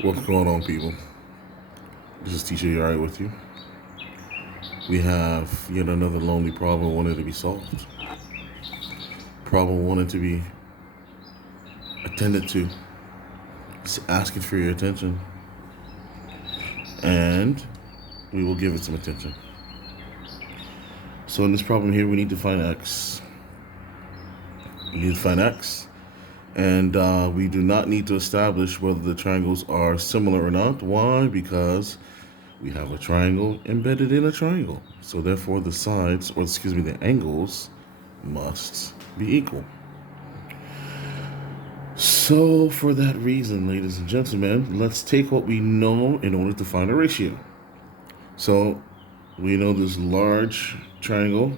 What's going on, people? This is Teacher Yari with you. We have yet another lonely problem wanted to be solved. Problem wanted to be attended to. It's asking for your attention. And we will give it some attention. So in this problem here, we need to find x. We need to find x. And we do not need to establish whether the triangles are similar or not. Why? Because we have a triangle embedded in a triangle. So therefore the sides, or excuse me, the angles must be equal. So for that reason, ladies and gentlemen, let's take what we know in order to find a ratio. So we know this large triangle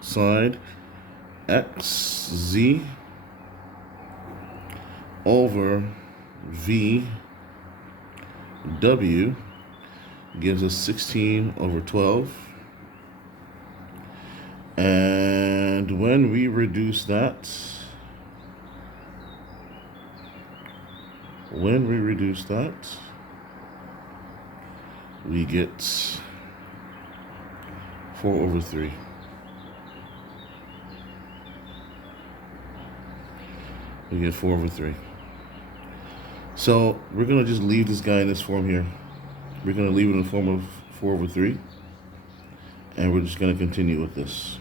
side xz over VW gives us 16 over 12. And when we reduce that, we get 4 over 3. We get 4 over 3. So we're going to just leave this guy in this form here. We're going to leave it in the form of 4 over 3. And we're just going to continue with this.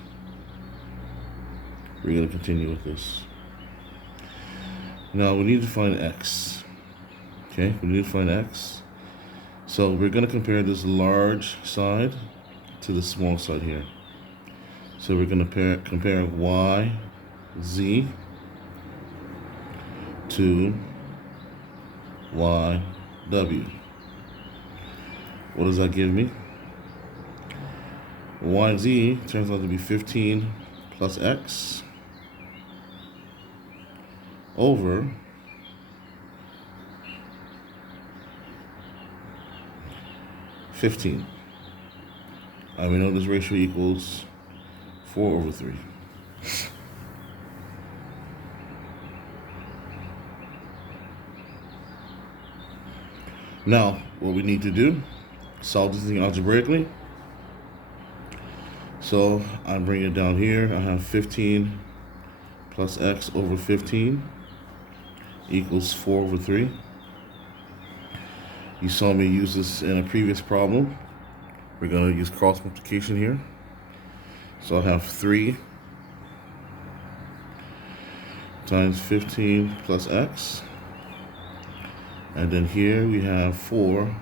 Now we need to find x. Okay, we need to find x. So we're going to compare this large side to the small side here. So we're going to compare y, z to y, w. What does that give me? YZ turns out to be 15 plus x over 15. And we know this ratio equals 4 over 3. Now, what we need to do, solve this thing algebraically. So I bring it down here. I have 15 plus x over 15 equals 4 over 3. You saw me use this in a previous problem. We're going to use cross multiplication here. So I have 3 times 15 plus x. And then here we have 4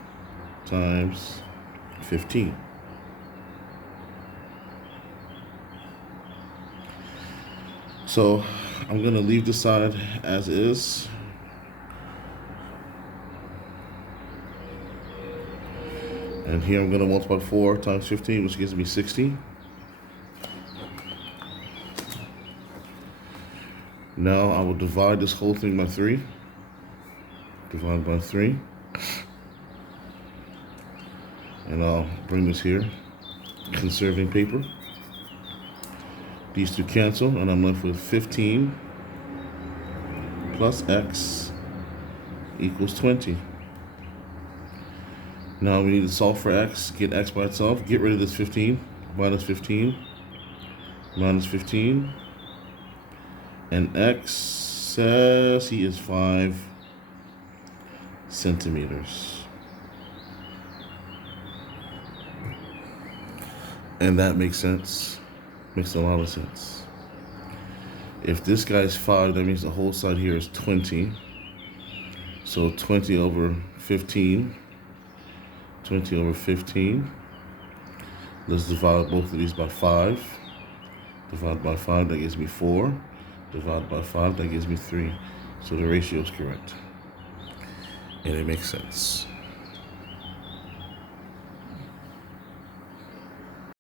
times 15. So I'm going to leave this side as is. And here I'm going to multiply 4 times 15, which gives me 60. Now I will divide this whole thing by 3. Divide by 3. And I'll bring this here, conserving paper. These two cancel, and I'm left with 15 plus x equals 20. Now we need to solve for x, get x by itself, get rid of this 15, minus 15, minus 15, and x says he is 5 centimeters. And that makes sense. Makes a lot of sense. If this guy's 5, that means the whole side here is 20. So 20 over 15. 20 over 15. Let's divide both of these by 5. Divide by 5, that gives me 4. Divide by 5, that gives me 3. So the ratio is correct. And it makes sense.